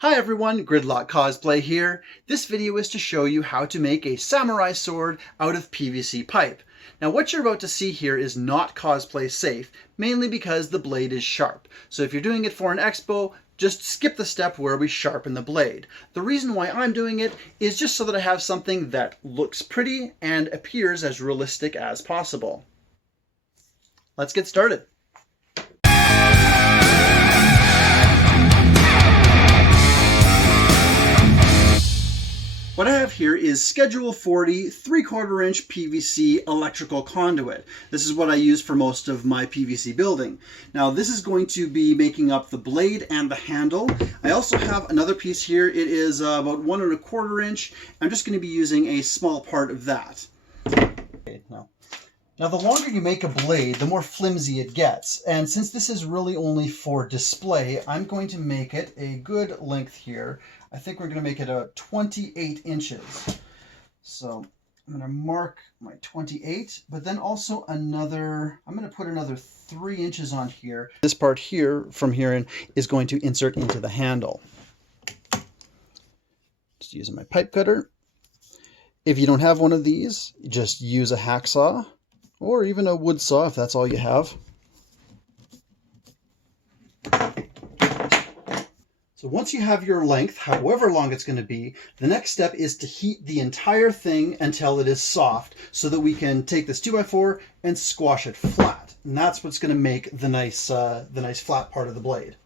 Hi everyone, Gridlock Cosplay here. This video is to show you how to make a samurai sword out of PVC pipe. Now what you're about to see here is not cosplay safe, mainly because the blade is sharp. So if you're doing it for an expo, just skip the step where we sharpen the blade. The reason why I'm doing it is just so that I have something that looks pretty and appears as realistic as possible. Let's get started. What I have here is Schedule 40 3/4 inch PVC electrical conduit. This is what I use for most of my PVC building. Now this is going to be making up the blade and the handle. I also have another piece here. It is about 1 1/4 inch. I'm just going to be using a small part of that. Okay, now the longer you make a blade, the more flimsy it gets. And since this is really only for display, I'm going to make it a good length here. I think we're going to make it 28 inches. So I'm going to mark my 28, but then also I'm going to put another 3 inches on here. This part here, from here in, is going to insert into the handle. Just using my pipe cutter. If you don't have one of these, just use a hacksaw or even a wood saw if that's all you have. So once you have your length, however long it's going to be, the next step is to heat the entire thing until it is soft so that we can take this 2x4 and squash it flat. And that's what's going to make the nice flat part of the blade.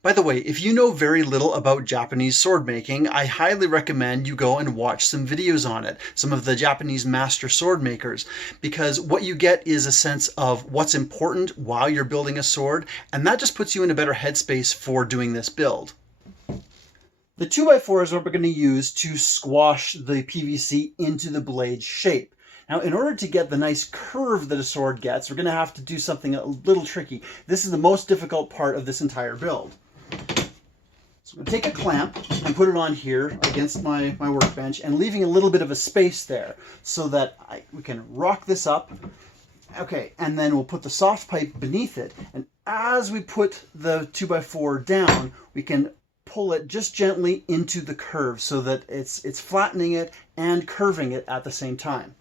By the way, if you know very little about Japanese sword making, I highly recommend you go and watch some videos on it, some of the Japanese master sword makers, because what you get is a sense of what's important while you're building a sword, and that just puts you in a better headspace for doing this build. The 2x4 is what we're going to use to squash the PVC into the blade shape. Now, in order to get the nice curve that a sword gets, we're going to have to do something a little tricky. This is the most difficult part of this entire build. So I'm going to take a clamp and put it on here against my workbench and leaving a little bit of a space there so that we can rock this up. Okay, and then we'll put the soft pipe beneath it. And as we put the 2x4 down, we can pull it just gently into the curve so that it's flattening it and curving it at the same time.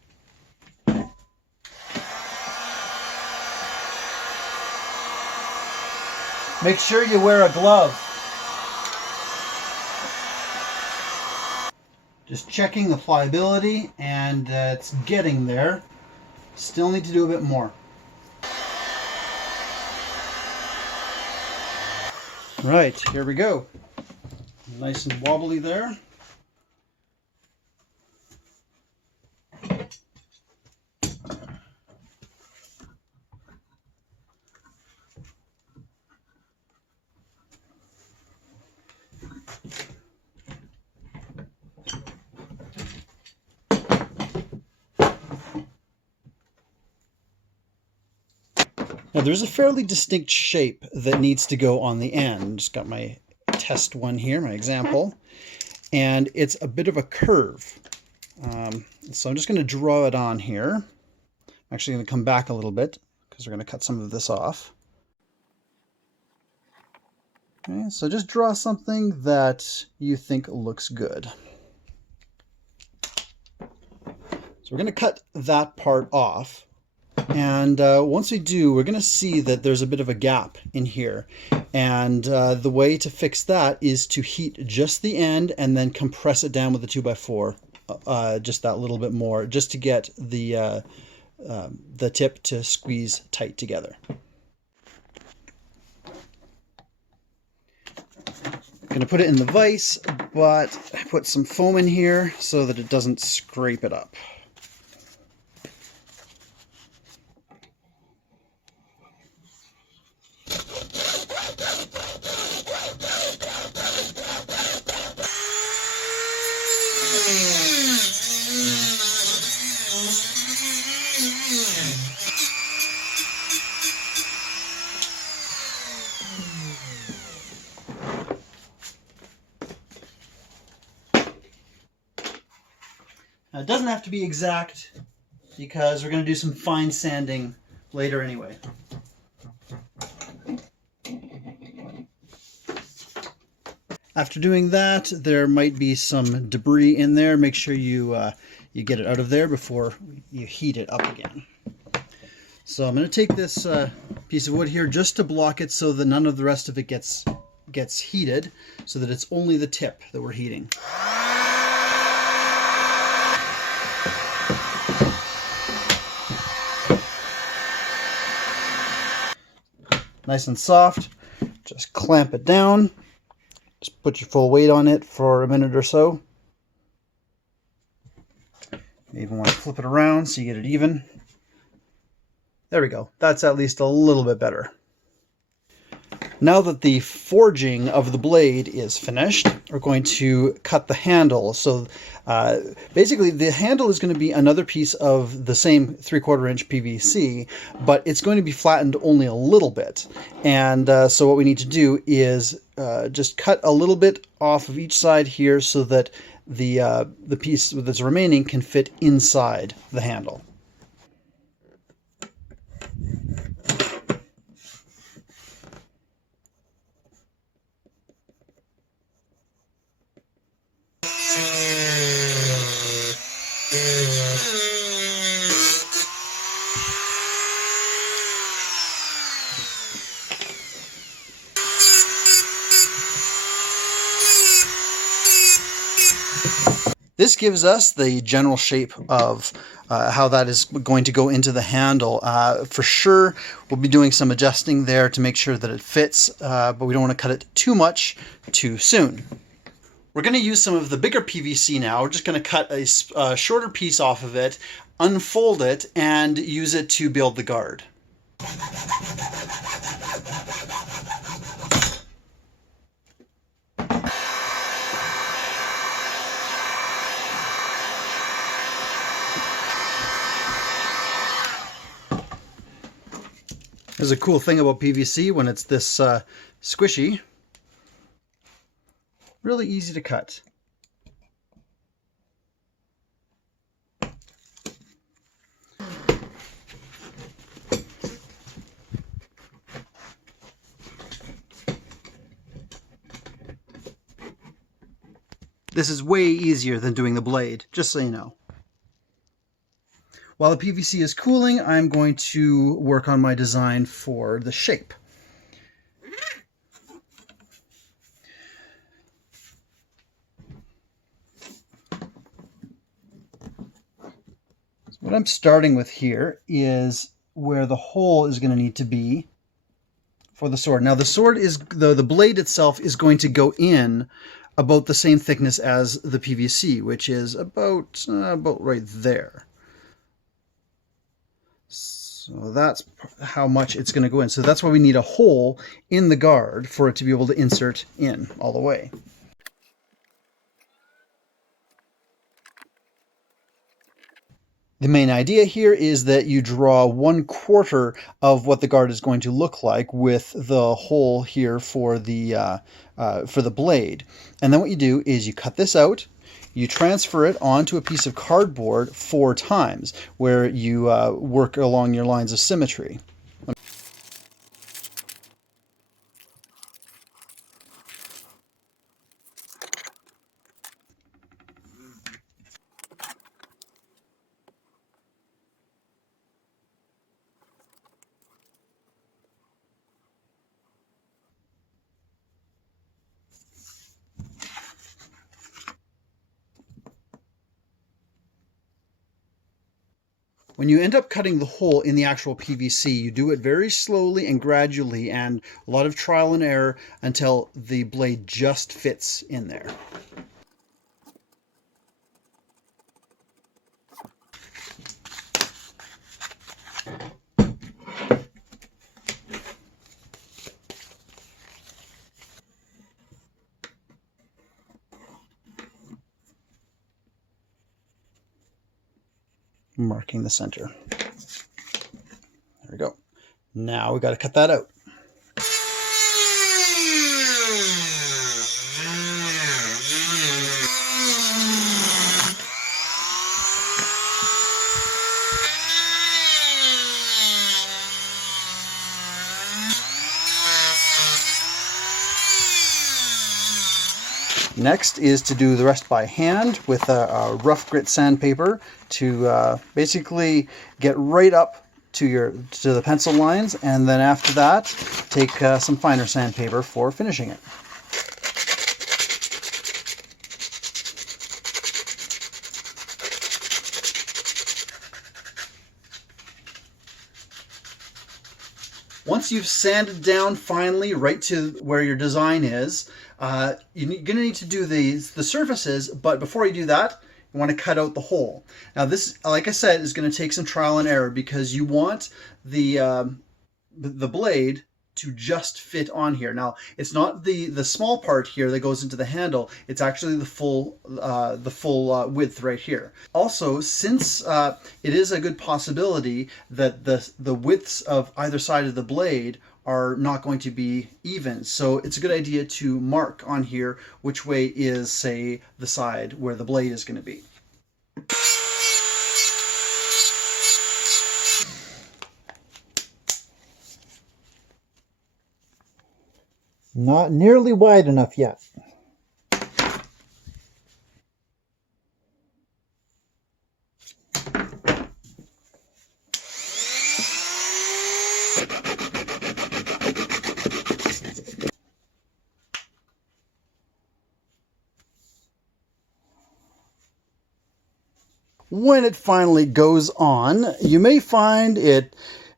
Make sure you wear a glove. Just checking the pliability, and it's getting there. Still need to do a bit more. Right, here we go. Nice and wobbly there. Now there's a fairly distinct shape that needs to go on the end. Just got my test one here, my example, and it's a bit of a curve. So I'm just going to draw it on here. I'm actually going to come back a little bit because we're going to cut some of this off. Okay, so just draw something that you think looks good. So we're going to cut that part off. And once we do, we're going to see that there's a bit of a gap in here. And the way to fix that is to heat just the end and then compress it down with the 2x4 just that little bit more, just to get the tip to squeeze tight together. I'm going to put it in the vise, but I put some foam in here so that it doesn't scrape it up. Now, it doesn't have to be exact because we're going to do some fine sanding later anyway. After doing that, there might be some debris in there. Make sure you get it out of there before you heat it up again. So I'm going to take this piece of wood here just to block it so that none of the rest of it gets heated, so that it's only the tip that we're heating. Nice and soft. Just clamp it down. Just put your full weight on it for a minute or so. You even want to flip it around so you get it even. There we go. That's at least a little bit better. Now that the forging of the blade is finished, we're going to cut the handle. So basically the handle is going to be another piece of the same 3/4 inch PVC, but it's going to be flattened only a little bit. And so what we need to do is just cut a little bit off of each side here so that the piece that's remaining can fit inside the handle. This gives us the general shape of how that is going to go into the handle. For sure, we'll be doing some adjusting there to make sure that it fits, but we don't want to cut it too much too soon. We're going to use some of the bigger PVC now. We're just going to cut a shorter piece off of it, unfold it, and use it to build the guard. There's a cool thing about PVC when it's this squishy. Really easy to cut. This is way easier than doing the blade, just so you know. While the PVC is cooling, I'm going to work on my design for the shape. So what I'm starting with here is where the hole is going to need to be for the sword. Now the sword is, the blade itself is going to go in about the same thickness as the PVC, which is about right there. So that's how much it's going to go in. So that's why we need a hole in the guard for it to be able to insert in all the way. The main idea here is that you draw 1/4 of what the guard is going to look like with the hole here for the blade. And then what you do is you cut this out. You transfer it onto a piece of cardboard 4 times, where you work along your lines of symmetry. When you end up cutting the hole in the actual PVC, you do it very slowly and gradually, and a lot of trial and error until the blade just fits in there. Marking the center. There we go. Now we got to cut that out. Next is to do the rest by hand with a rough grit sandpaper to basically get right up to the pencil lines, and then after that take some finer sandpaper for finishing it. Once you've sanded down finally right to where your design is, you're going to need to do the surfaces, but before you do that, you want to cut out the hole. Now this, like I said, is going to take some trial and error because you want the blade to just fit on here. Now it's not the small part here that goes into the handle, it's actually the full width right here. Also, since it is a good possibility that the widths of either side of the blade are not going to be even, so it's a good idea to mark on here which way is, say, the side where the blade is going to be. Not nearly wide enough yet. When it finally goes on, you may find it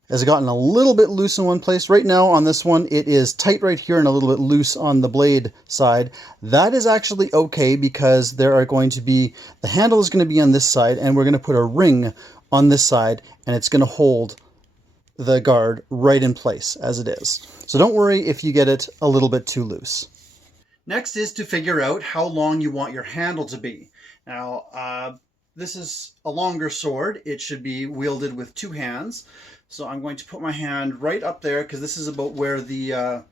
has gotten a little bit loose in one place. Right now on this one, it is tight right here and a little bit loose on the blade side. That is actually okay because there are going to be, the handle is going to be on this side and we're going to put a ring on this side and it's going to hold the guard right in place as it is. So don't worry if you get it a little bit too loose. Next is to figure out how long you want your handle to be. Now, this is a longer sword. It should be wielded with two hands. So I'm going to put my hand right up there because this is about where the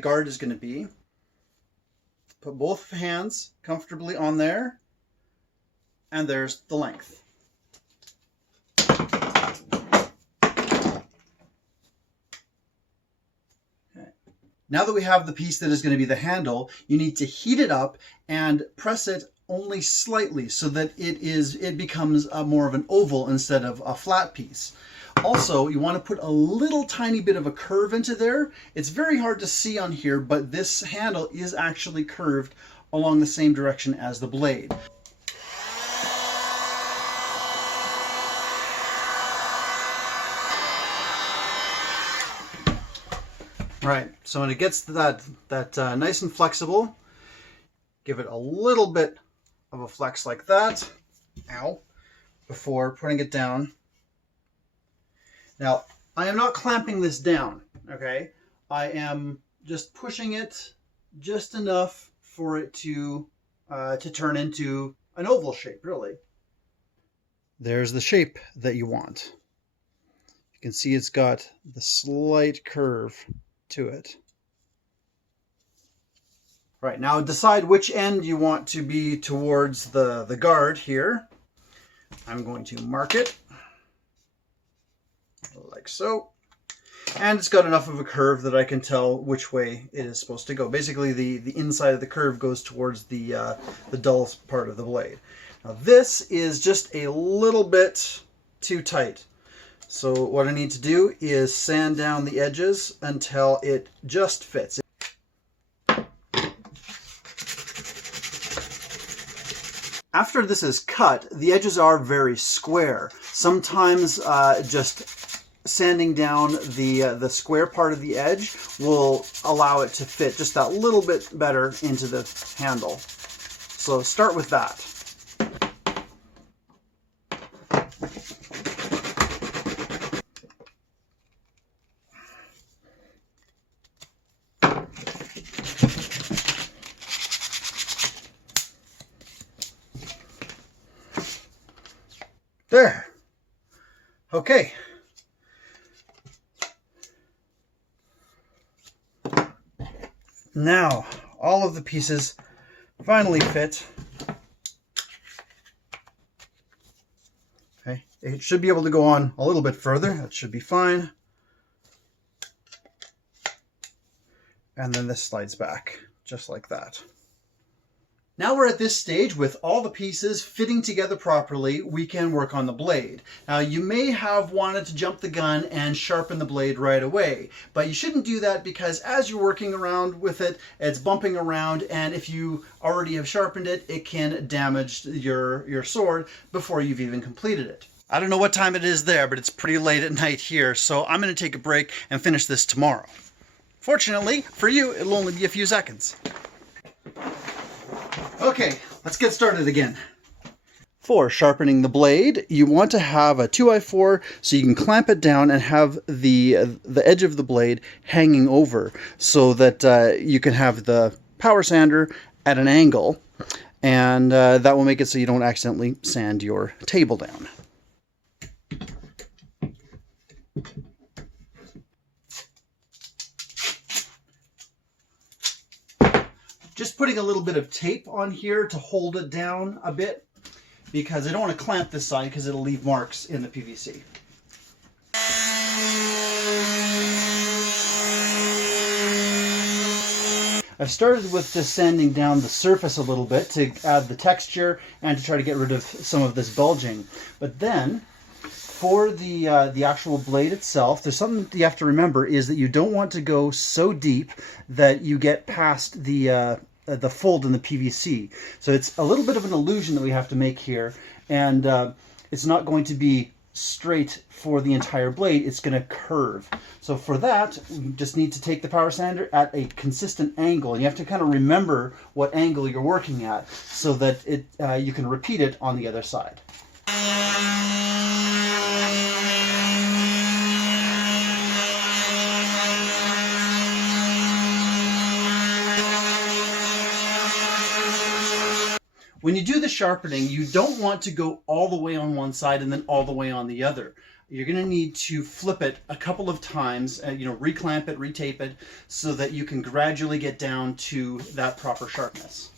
guard is going to be. Put both hands comfortably on there, and there's the length. Okay. Now that we have the piece that is going to be the handle, you need to heat it up and press it only slightly so that it becomes more of an oval instead of a flat piece. Also, you want to put a little tiny bit of a curve into there. It's very hard to see on here, but this handle is actually curved along the same direction as the blade. Right, so when it gets to that nice and flexible, give it a little bit of a flex like that, ow, before putting it down. Now, I am not clamping this down, okay? I am just pushing it just enough for it to turn into an oval shape, really. There's the shape that you want. You can see it's got the slight curve to it. Right, now decide which end you want to be towards the guard here. I'm going to mark it like so. And it's got enough of a curve that I can tell which way it is supposed to go. Basically, the inside of the curve goes towards the dull part of the blade. Now this is just a little bit too tight. So what I need to do is sand down the edges until it just fits. After this is cut, the edges are very square. Sometimes just sanding down the square part of the edge will allow it to fit just that little bit better into the handle. So start with that. There. Okay. Now, all of the pieces finally fit. Okay, it should be able to go on a little bit further. That should be fine. And then this slides back, just like that. Now we're at this stage with all the pieces fitting together properly, we can work on the blade. Now you may have wanted to jump the gun and sharpen the blade right away, but you shouldn't do that because as you're working around with it, it's bumping around, and if you already have sharpened it, it can damage your sword before you've even completed it. I don't know what time it is there, but it's pretty late at night here, so I'm going to take a break and finish this tomorrow. Fortunately for you, it'll only be a few seconds. Okay, let's get started again. For sharpening the blade, you want to have a 2x4 so you can clamp it down and have the edge of the blade hanging over so that you can have the power sander at an angle, and that will make it so you don't accidentally sand your table down. Just putting a little bit of tape on here to hold it down a bit, because I don't want to clamp this side because it'll leave marks in the PVC. I've started with just sanding down the surface a little bit to add the texture and to try to get rid of some of this bulging. But then, for the actual blade itself, there's something you have to remember, is that you don't want to go so deep that you get past the fold in the PVC. So it's a little bit of an illusion that we have to make here, and it's not going to be straight for the entire blade, it's going to curve. So for that, we just need to take the power sander at a consistent angle, and you have to kind of remember what angle you're working at so that you can repeat it on the other side. When you do the sharpening, you don't want to go all the way on one side and then all the way on the other. You're going to need to flip it a couple of times, reclamp it, retape it, so that you can gradually get down to that proper sharpness.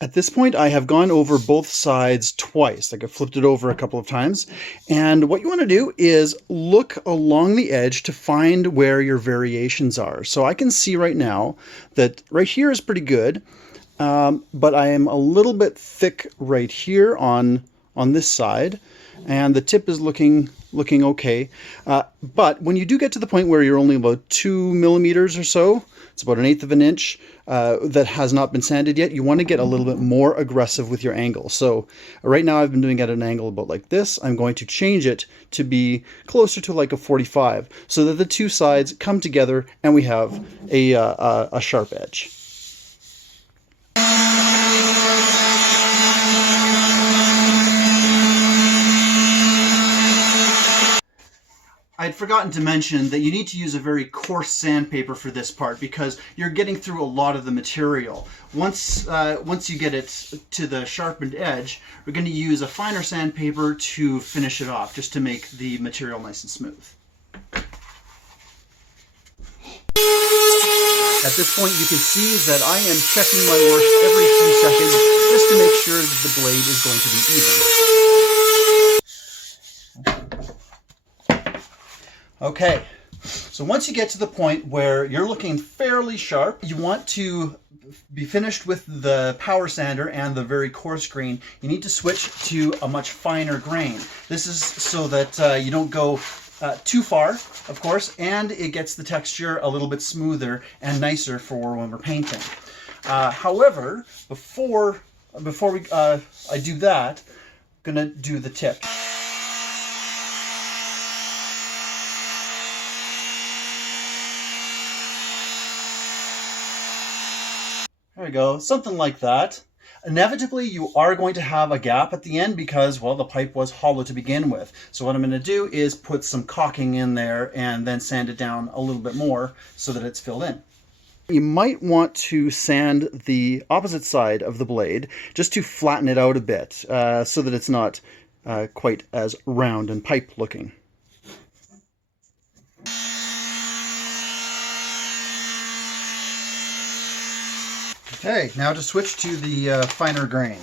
At this point, I have gone over both sides twice. Like, I've flipped it over a couple of times. And what you want to do is look along the edge to find where your variations are. So I can see right now that right here is pretty good, but I am a little bit thick right here on this side, and the tip is looking okay. But when you do get to the point where you're only about 2 millimeters or so, it's about 1/8 of an inch, that has not been sanded yet, you want to get a little bit more aggressive with your angle. So right now I've been doing it at an angle about like this. I'm going to change it to be closer to like a 45 so that the two sides come together and we have a sharp edge. I'd forgotten to mention that you need to use a very coarse sandpaper for this part because you're getting through a lot of the material. Once you get it to the sharpened edge, we're going to use a finer sandpaper to finish it off, just to make the material nice and smooth. At this point, you can see that I am checking my work every few seconds just to make sure that the blade is going to be even. Okay, so once you get to the point where you're looking fairly sharp, you want to be finished with the power sander and the very coarse grain. You need to switch to a much finer grain. This is so that you don't go too far, of course, and it gets the texture a little bit smoother and nicer for when we're painting. However, before I do that, I'm gonna do the tip. There we go, something like that. Inevitably, you are going to have a gap at the end because, well, the pipe was hollow to begin with. So what I'm going to do is put some caulking in there and then sand it down a little bit more so that it's filled in. You might want to sand the opposite side of the blade just to flatten it out a bit so that it's not quite as round and pipe looking. Okay, now to switch to the finer grain.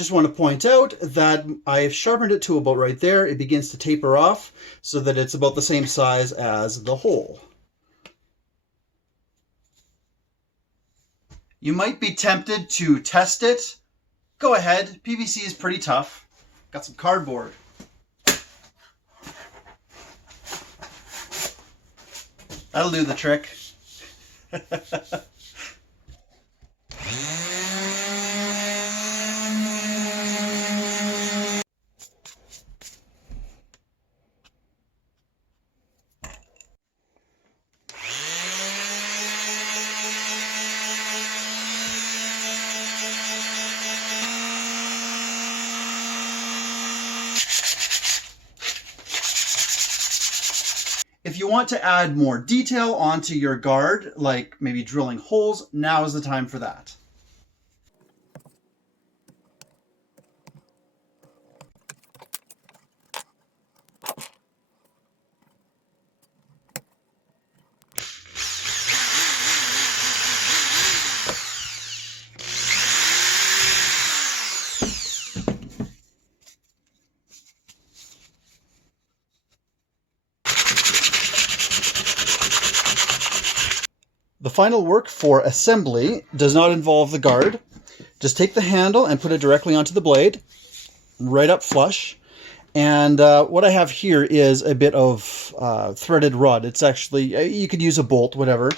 just want to point out that I've sharpened it to about right there. It begins to taper off so that it's about the same size as the hole. You might be tempted to test it. Go ahead. PVC is pretty tough. Got some cardboard. That'll do the trick. If you want to add more detail onto your guard, like maybe drilling holes, now is the time for that. The final work for assembly does not involve the guard. Just take the handle and put it directly onto the blade, right up flush. And what I have here is a bit of threaded rod. It's actually, you could use a bolt, whatever.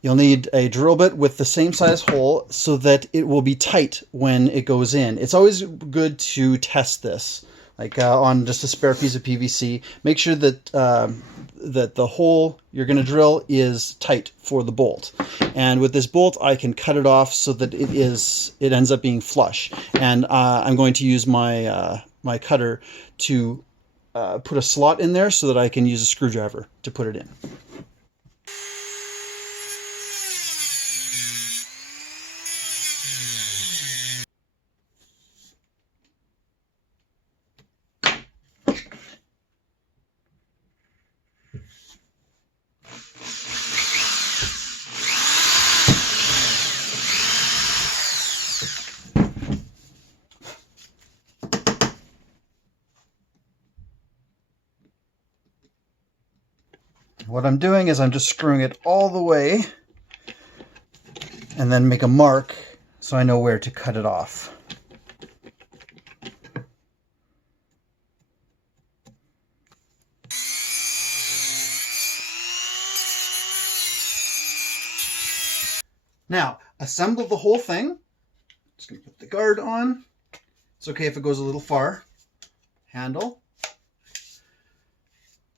You'll need a drill bit with the same size hole so that it will be tight when it goes in. It's always good to test this, like on just a spare piece of PVC. Make sure that that the hole you're going to drill is tight for the bolt. And with this bolt, I can cut it off so that it ends up being flush. And I'm going to use my my cutter to put a slot in there so that I can use a screwdriver to put it in. What I'm doing is I'm just screwing it all the way and then make a mark so I know where to cut it off. Now, assemble the whole thing. Just going to put the guard on. It's okay if it goes a little far. Handle.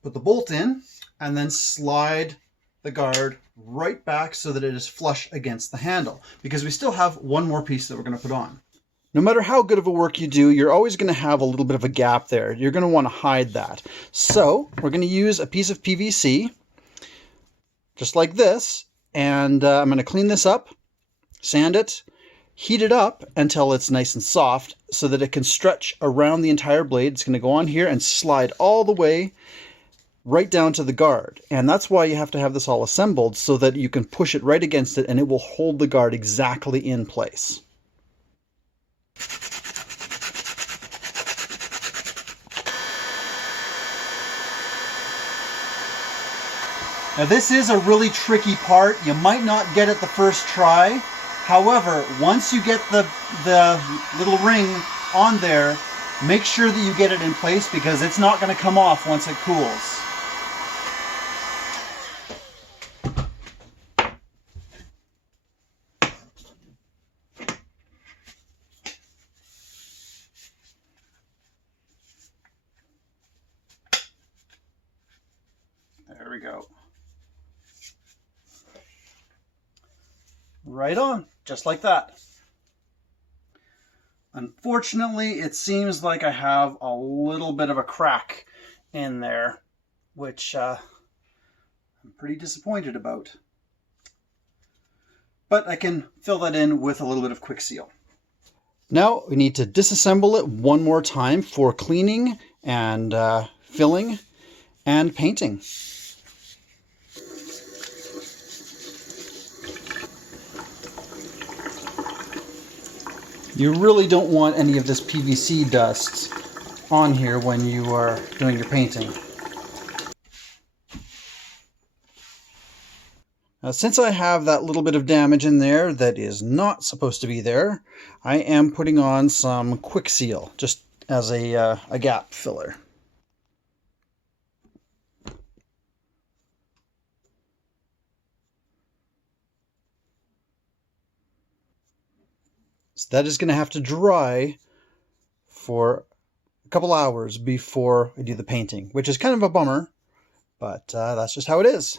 Put the bolt in. And then slide the guard right back so that it is flush against the handle, because we still have one more piece that we're going to put on. No matter how good of a work you do, you're always going to have a little bit of a gap there. You're going to want to hide that. So we're going to use a piece of PVC, just like this, and I'm going to clean this up, sand it, heat it up until it's nice and soft so that it can stretch around the entire blade. It's going to go on here and slide all the way right down to the guard. And that's why you have to have this all assembled, so that you can push it right against it and it will hold the guard exactly in place. Now this is a really tricky part. You might not get it the first try. However, once you get the little ring on there, make sure that you get it in place, because it's not going to come off once it cools. There we go. Right on, just like that. Unfortunately, it seems like I have a little bit of a crack in there, which I'm pretty disappointed about. But I can fill that in with a little bit of quick seal. Now we need to disassemble it one more time for cleaning and filling and painting. You really don't want any of this PVC dust on here when you are doing your painting. Now, since I have that little bit of damage in there that is not supposed to be there, I am putting on some Quick Seal just as a gap filler. So that is going to have to dry for a couple hours before I do the painting, which is kind of a bummer, but that's just how it is.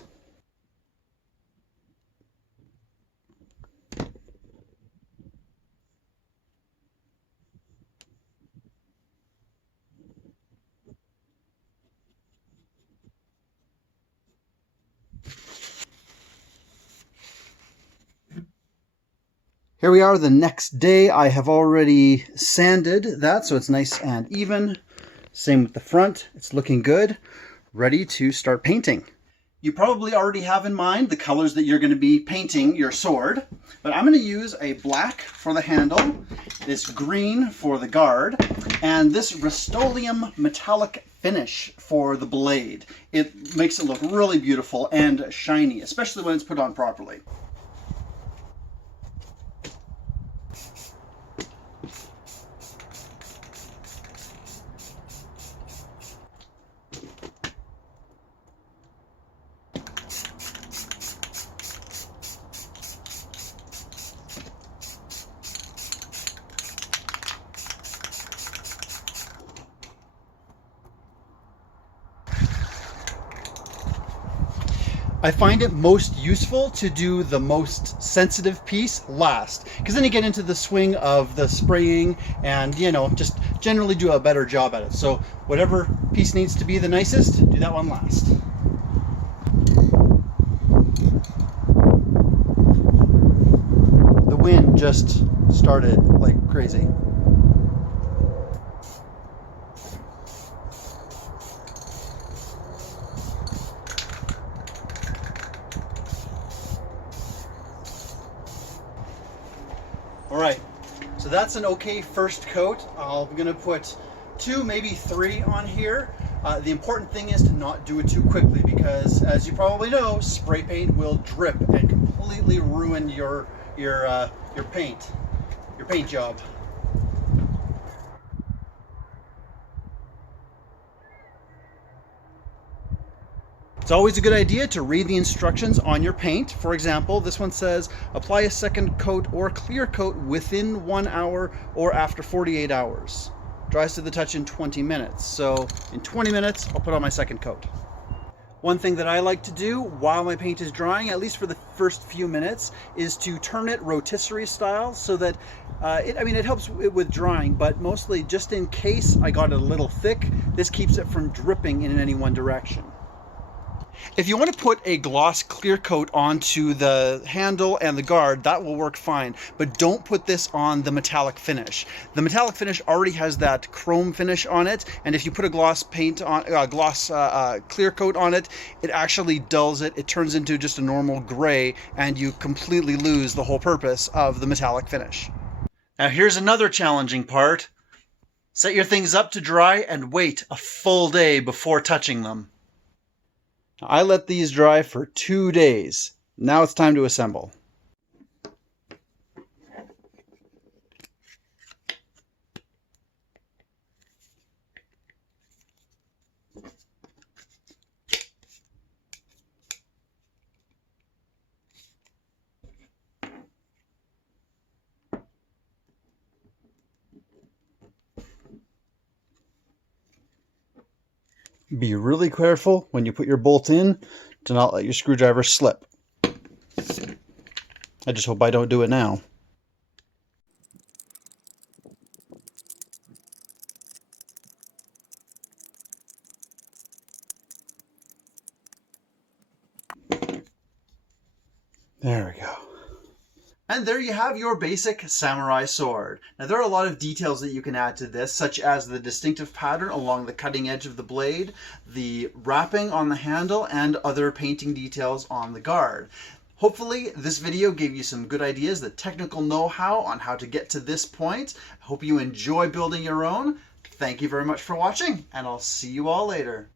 Here we are the next day. I have already sanded that so it's nice and even. Same with the front. It's looking good. Ready to start painting. You probably already have in mind the colors that you're going to be painting your sword, but I'm going to use a black for the handle, this green for the guard, and this Rust-Oleum metallic finish for the blade. It makes it look really beautiful and shiny, especially when it's put on properly. I find it most useful to do the most sensitive piece last, because then you get into the swing of the spraying and, you know, just generally do a better job at it. So whatever piece needs to be the nicest, do that one last. The wind just started like crazy. All right, so that's an okay first coat. I'm gonna put 2, maybe 3 on here. The important thing is to not do it too quickly because, as you probably know, spray paint will drip and completely ruin your paint job. It's always a good idea to read the instructions on your paint. For example, this one says, apply a second coat or clear coat within 1 hour or after 48 hours. Dries to the touch in 20 minutes. So in 20 minutes, I'll put on my second coat. One thing that I like to do while my paint is drying, at least for the first few minutes, is to turn it rotisserie style so that it helps with drying, but mostly just in case I got it a little thick, this keeps it from dripping in any one direction. If you want to put a gloss clear coat onto the handle and the guard, that will work fine, but don't put this on the metallic finish. The metallic finish already has that chrome finish on it, and if you put a gloss clear coat on it, it actually dulls it. It turns into just a normal gray, and you completely lose the whole purpose of the metallic finish. Now here's another challenging part. Set your things up to dry and wait a full day before touching them. I let these dry for 2 days. Now it's time to assemble. Be really careful when you put your bolt in to not let your screwdriver slip. I just hope I don't do it now. There we go. And there you have your basic samurai sword. Now there are a lot of details that you can add to this, such as the distinctive pattern along the cutting edge of the blade, the wrapping on the handle, and other painting details on the guard. Hopefully this video gave you some good ideas, the technical know-how on how to get to this point. I hope you enjoy building your own. Thank you very much for watching, and I'll see you all later.